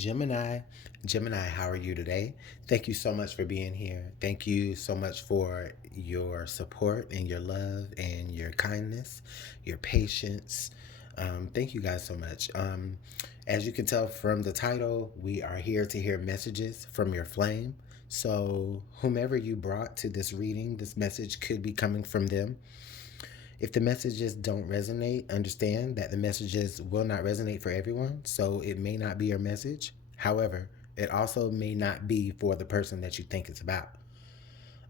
Gemini. Gemini, how are you today? Thank you so much for being here. Thank you so much for your support and your love and your kindness, your patience. Thank you guys so much. As you can tell from the title, we are here to hear messages from your flame. So, whomever you brought to this reading, this message could be coming from them. If the messages don't resonate, understand that the messages will not resonate for everyone, so it may not be your message. However, it also may not be for the person that you think it's about,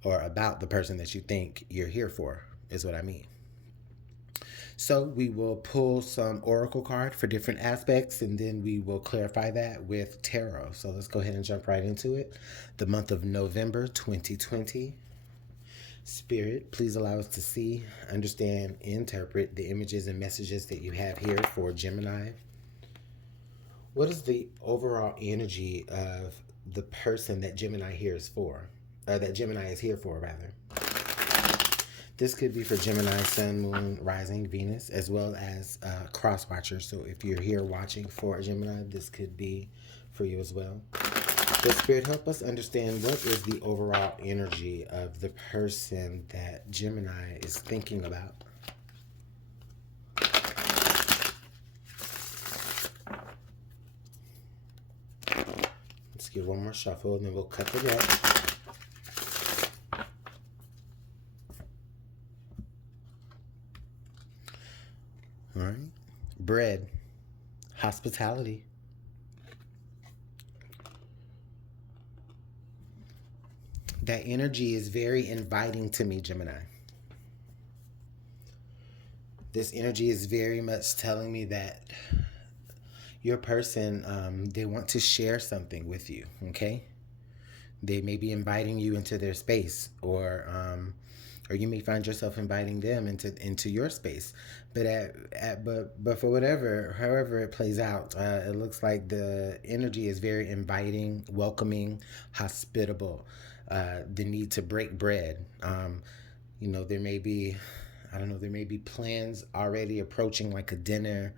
or about the person that you think you're here for, is what I mean. So we will pull some oracle card for different aspects, and then we will clarify that with tarot. So let's go ahead and jump right into it. The month of November 2020. Spirit, please allow us to see, understand, interpret the images and messages that you have here for Gemini. What is the overall energy of the person that Gemini here is for? Or that Gemini is here for, rather. This could be for Gemini, Sun, Moon, Rising, Venus, as well as cross watchers. So if you're here watching for Gemini, this could be for you as well. The Spirit, help us understand what is the overall energy of the person that Gemini is thinking about. Let's give one more shuffle and then we'll cut the deck. All right. Bread. Hospitality. That energy is very inviting to me, Gemini. This energy is very much telling me that your person, they want to share something with you, okay? They may be inviting you into their space, or you may find yourself inviting them into your space. But for however it plays out, it looks like the energy is very inviting, welcoming, hospitable. The need to break bread. There may be, there may be plans already approaching, like a dinner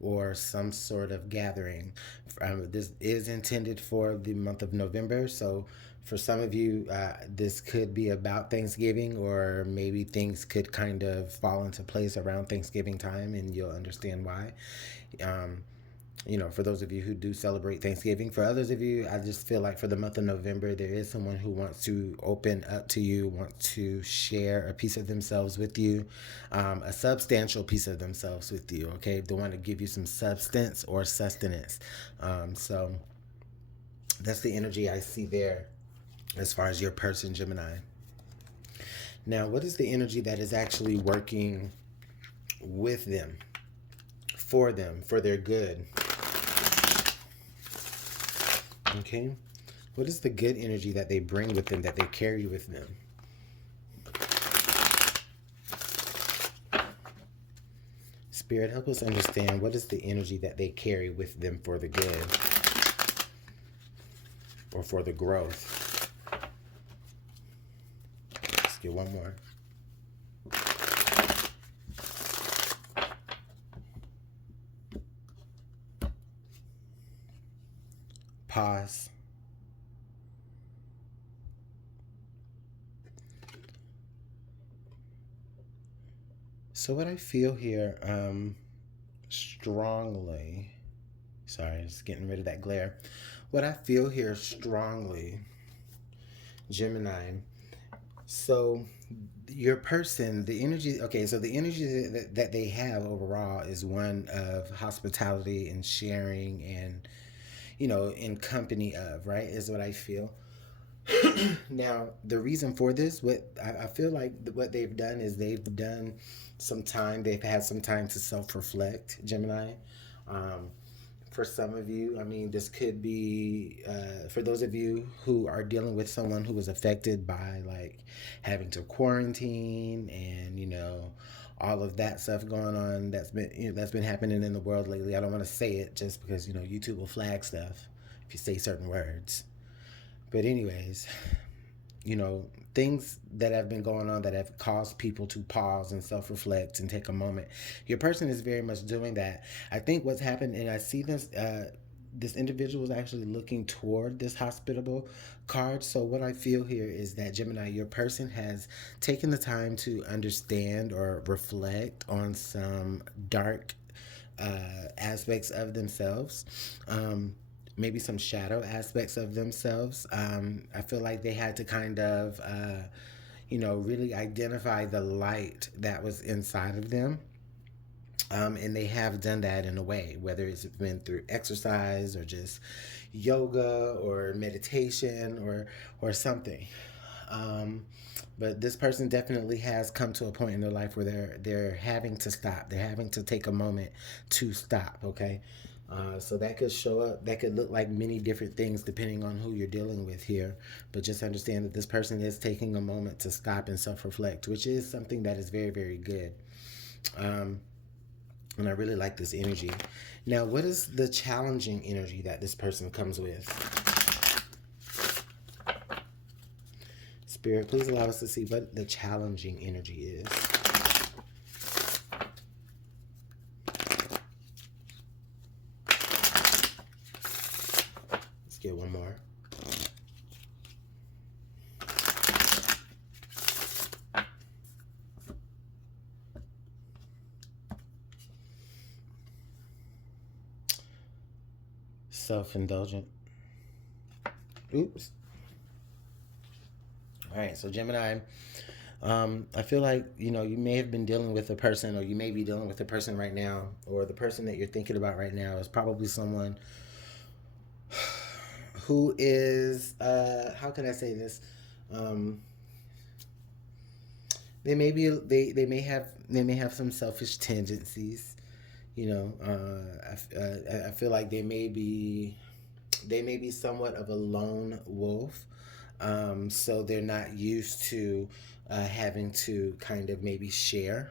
or some sort of gathering. This is intended for the month of November, so for some of you, this could be about Thanksgiving, or maybe things could kind of fall into place around Thanksgiving time, and you'll understand why. For those of you who do celebrate Thanksgiving. For others of you, I just feel like for the month of November, there is someone who wants to open up to you, wants to share a piece of themselves with you, a substantial piece of themselves with you, okay? They want to give you some substance or sustenance. So that's the energy I see there as far as your person, Gemini. Now, what is the energy that is actually working with them, for their good? Okay, what is the good energy that they bring with them, that they carry with them? Spirit, help us understand what is the energy that they carry with them for the good, or for the growth. Let's get one more. Pause. So what I feel here, strongly, sorry, just getting rid of that glare. What I feel here strongly, Gemini, so your person, the energy, okay, so the energy that they have overall is one of hospitality and sharing and, in company of, right, is what I feel. Now, the reason for this, what I feel like what they've done is they've had some time to self-reflect, Gemini. For some of you, this could be, for those of you who are dealing with someone who was affected by, like, having to quarantine and, all of that stuff going on that's been happening in the world lately. I don't want to say it just because, YouTube will flag stuff if you say certain words. But anyways, things that have been going on that have caused people to pause and self-reflect and take a moment. Your person is very much doing that. I think what's happened, and I see this, this individual is actually looking toward this hospitable card. So what I feel here is that, Gemini, your person has taken the time to understand or reflect on some dark aspects of themselves. Maybe some shadow aspects of themselves. I feel like they had to kind of, really identify the light that was inside of them. And they have done that in a way, whether it's been through exercise or just yoga or meditation or something. Um, but this person definitely has come to a point in their life where they're having to stop. They're having to take a moment to stop. Okay. So that could show up. That could look like many different things depending on who you're dealing with here. But just understand that this person is taking a moment to stop and self-reflect, which is something that is very, very good. And I really like this energy. Now, what is the challenging energy that this person comes with? Spirit, please allow us to see what the challenging energy is. Let's get one more. Self-indulgent. Oops. All right, so Gemini, I feel like, you may have been dealing with a person, or you may be dealing with a person right now, or the person that you're thinking about right now is probably someone who is, how can I say this? They may have some selfish tendencies. I feel like they may be somewhat of a lone wolf. So they're not used to having to kind of maybe share.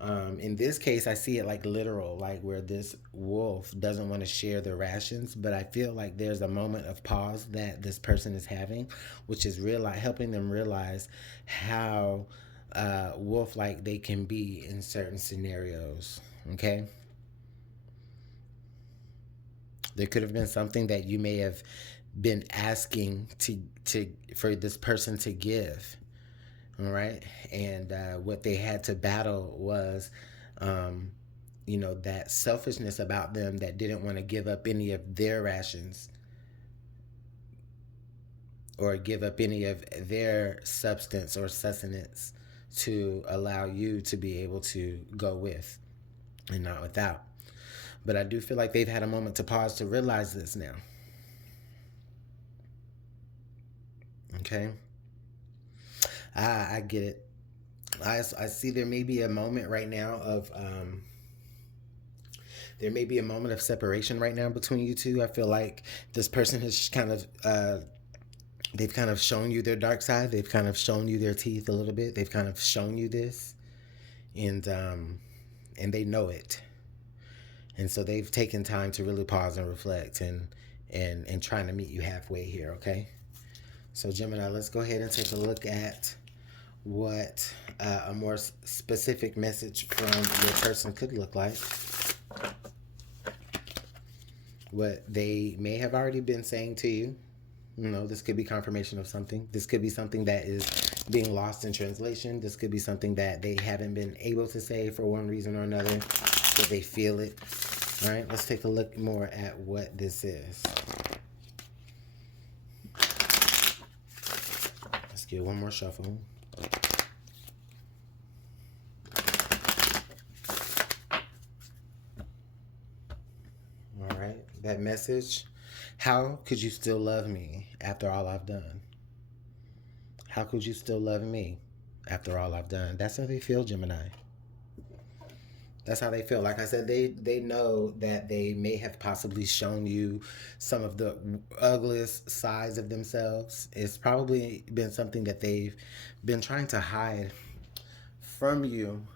In this case, I see it like literal, like where this wolf doesn't want to share the rations, but I feel like there's a moment of pause that this person is having, which is helping them realize how wolf-like they can be in certain scenarios. Okay. There could have been something that you may have been asking to for this person to give. All right. And what they had to battle was, that selfishness about them that didn't want to give up any of their rations or give up any of their substance or sustenance to allow you to be able to go with and not without. But I do feel like they've had a moment to pause to realize this now. Okay. I get it. I see there may be a moment right now of there may be a moment of separation right now between you two. I feel like this person has kind of they've kind of shown you their dark side. They've kind of shown you their teeth a little bit. They've kind of shown you this, and they know it. And so they've taken time to really pause and reflect and trying to meet you halfway here. Okay. So Gemini, let's go ahead and take a look at what a more specific message from your person could look like. What they may have already been saying to you. This could be confirmation of something. This could be something that is being lost in translation. This could be something that they haven't been able to say for one reason or another, but they feel it. All right, let's take a look more at what this is. Let's get one more shuffle. All right, that message. How could you still love me after all I've done? How could you still love me after all I've done? That's how they feel, Gemini. That's how they feel. Like I said, they know that they may have possibly shown you some of the ugliest sides of themselves. It's probably been something that they've been trying to hide from you,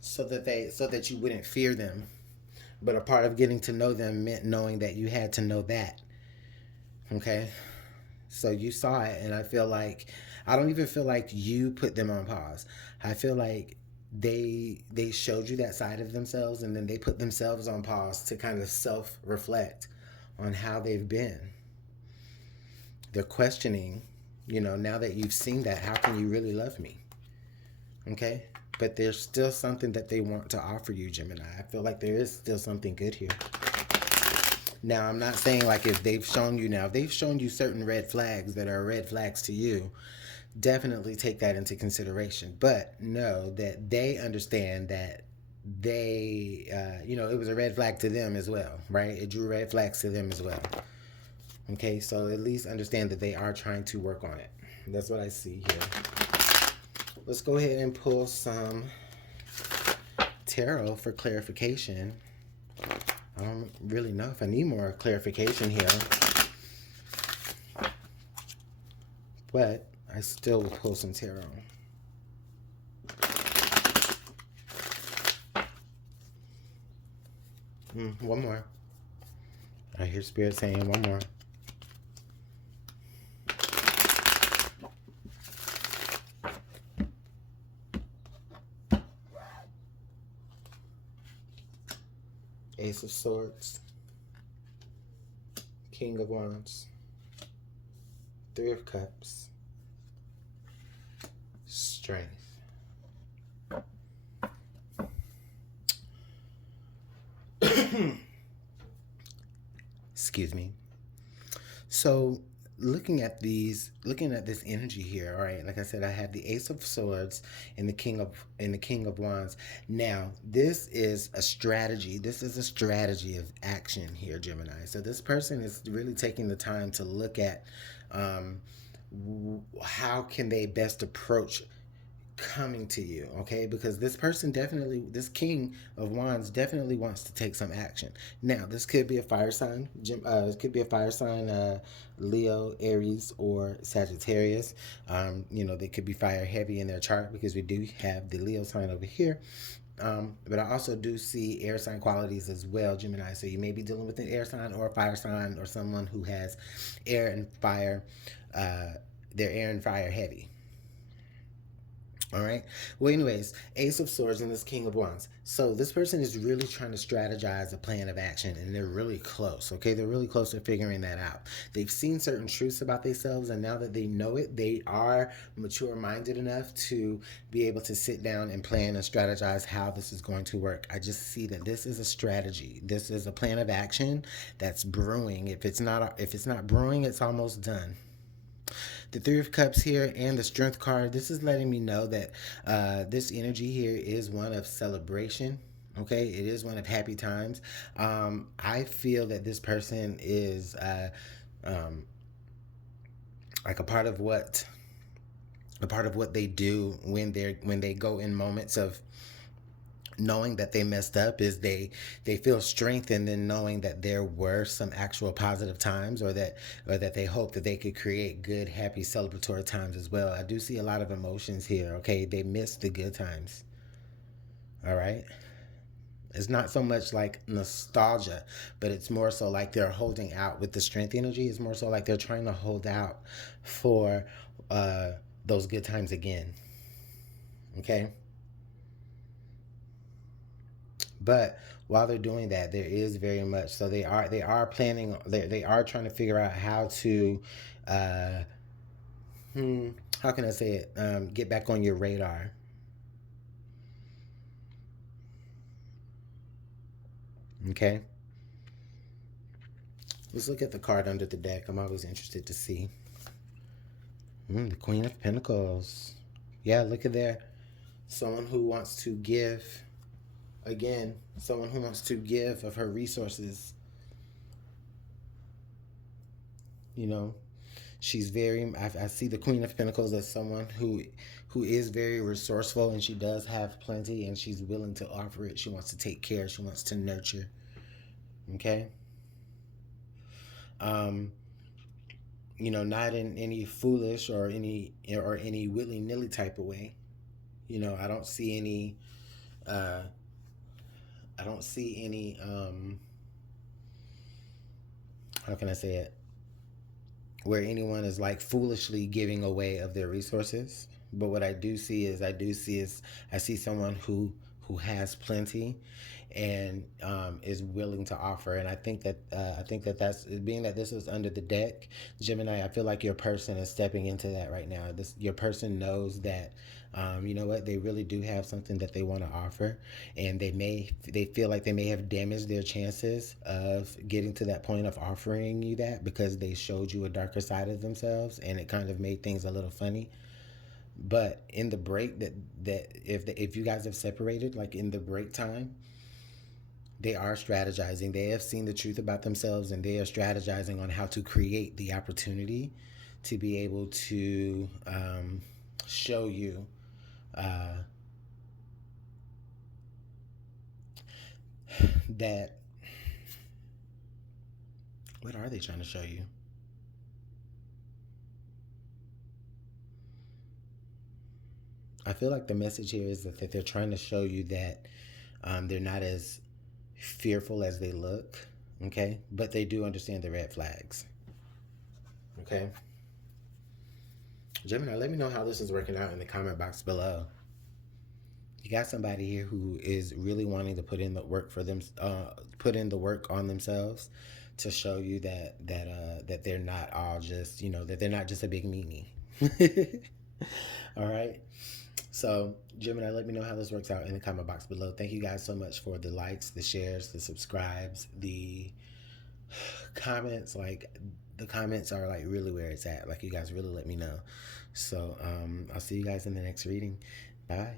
so that you wouldn't fear them. But a part of getting to know them meant knowing that you had to know that. Okay? So you saw it, and I don't even feel like you put them on pause. I feel like they showed you that side of themselves, and then they put themselves on pause to kind of self-reflect on how they've been. They're questioning, now that you've seen that, how can you really love me? Okay? But there's still something that they want to offer you, Gemini. I feel like there is still something good here. Now, I'm not saying like if they've shown you certain red flags that are red flags to you, definitely take that into consideration. But know that they understand that it was a red flag to them as well, right? It drew red flags to them as well. Okay, so at least understand that they are trying to work on it. That's what I see here. Let's go ahead and pull some tarot for clarification. I don't really know if I need more clarification here, but I still will pull some tarot. One more. I hear Spirit saying one more. Ace of Swords, King of Wands, Three of Cups, Strength. Excuse me. So looking at this energy here, all right, like I said, I have the Ace of Swords and the King of Wands. Now, this is a strategy. This is a strategy of action here, Gemini. So this person is really taking the time to look at how can they best approach coming to you, okay? Because this King of Wands definitely wants to take some action. Now, this could be a fire sign. Leo, Aries, or Sagittarius. They could be fire heavy in their chart because we do have the Leo sign over here. But I also do see air sign qualities as well, Gemini. So you may be dealing with an air sign or a fire sign or someone who has air and fire. They're air and fire heavy. All right. Well, anyways, Ace of Swords and this King of Wands. So this person is really trying to strategize a plan of action, and they're really close. Okay, they're really close to figuring that out. They've seen certain truths about themselves, and now that they know it, they are mature-minded enough to be able to sit down and plan and strategize how this is going to work. I just see that this is a strategy. This is a plan of action that's brewing. If it's not brewing, it's almost done. The Three of Cups here and the Strength card, this is letting me know that this energy here is one of celebration. Okay, it is one of happy times. I feel that this person is like a part of what they do when they go in moments of knowing that they messed up is they feel strength, and then knowing that there were some actual positive times, or that they hope that they could create good, happy, celebratory times as well. I do see a lot of emotions here. Okay, they miss the good times. All right. It's not so much like nostalgia, but it's more so like they're holding out with the Strength energy. It's more so like they're trying to hold out for those good times again. Okay. But while they're doing that, there is very much so they are planning. They are trying to figure out how to, how can I say it? Get back on your radar. Okay. Let's look at the card under the deck. I'm always interested to see. The Queen of Pentacles. Yeah, look at there. Someone who wants to give. Again, someone who wants to give of her resources. She's very, I see the Queen of Pentacles as someone who is very resourceful, and she does have plenty, and she's willing to offer it. She wants to take care. She wants to nurture. Okay? Not in any foolish or any willy-nilly type of way. I don't see any how can I say it, where anyone is like foolishly giving away of their resources. But what I do see is I see someone who has plenty and is willing to offer. And I think that that's being that this is under the deck, Gemini. I feel like your person is stepping into that right now. This your person knows that you know what, they really do have something that they want to offer, and they feel like they may have damaged their chances of getting to that point of offering you that because they showed you a darker side of themselves, and it kind of made things a little funny. But in the break if you guys have separated, like in the break time, they are strategizing. They have seen the truth about themselves, and they are strategizing on how to create the opportunity to be able to show you that. What are they trying to show you? I feel like the message here is that they're trying to show you that they're not as fearful as they look, okay? But they do understand the red flags, okay? Gemini, let me know how this is working out in the comment box below. You got somebody here who is really wanting to put in the work for them, put in the work on themselves to show you that they're not all just, you know, that they're not just a big meanie. All right. So, Gemini, let me know how this works out in the comment box below. Thank you guys so much for the likes, the shares, the subscribes, the comments. Like, the comments are like really where it's at. Like, you guys really let me know. So, I'll see you guys in the next reading. Bye.